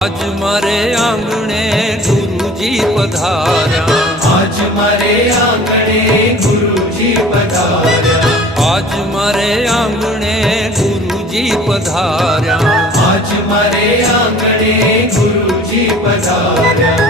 आज मारे आंगणे गुरुजी पधारा, आज मारे आंगणे गुरुजी पधारा, आज मारे आंगणे गुरुजी पधारा, आज मारे आंगणे गुरुजी पधारा।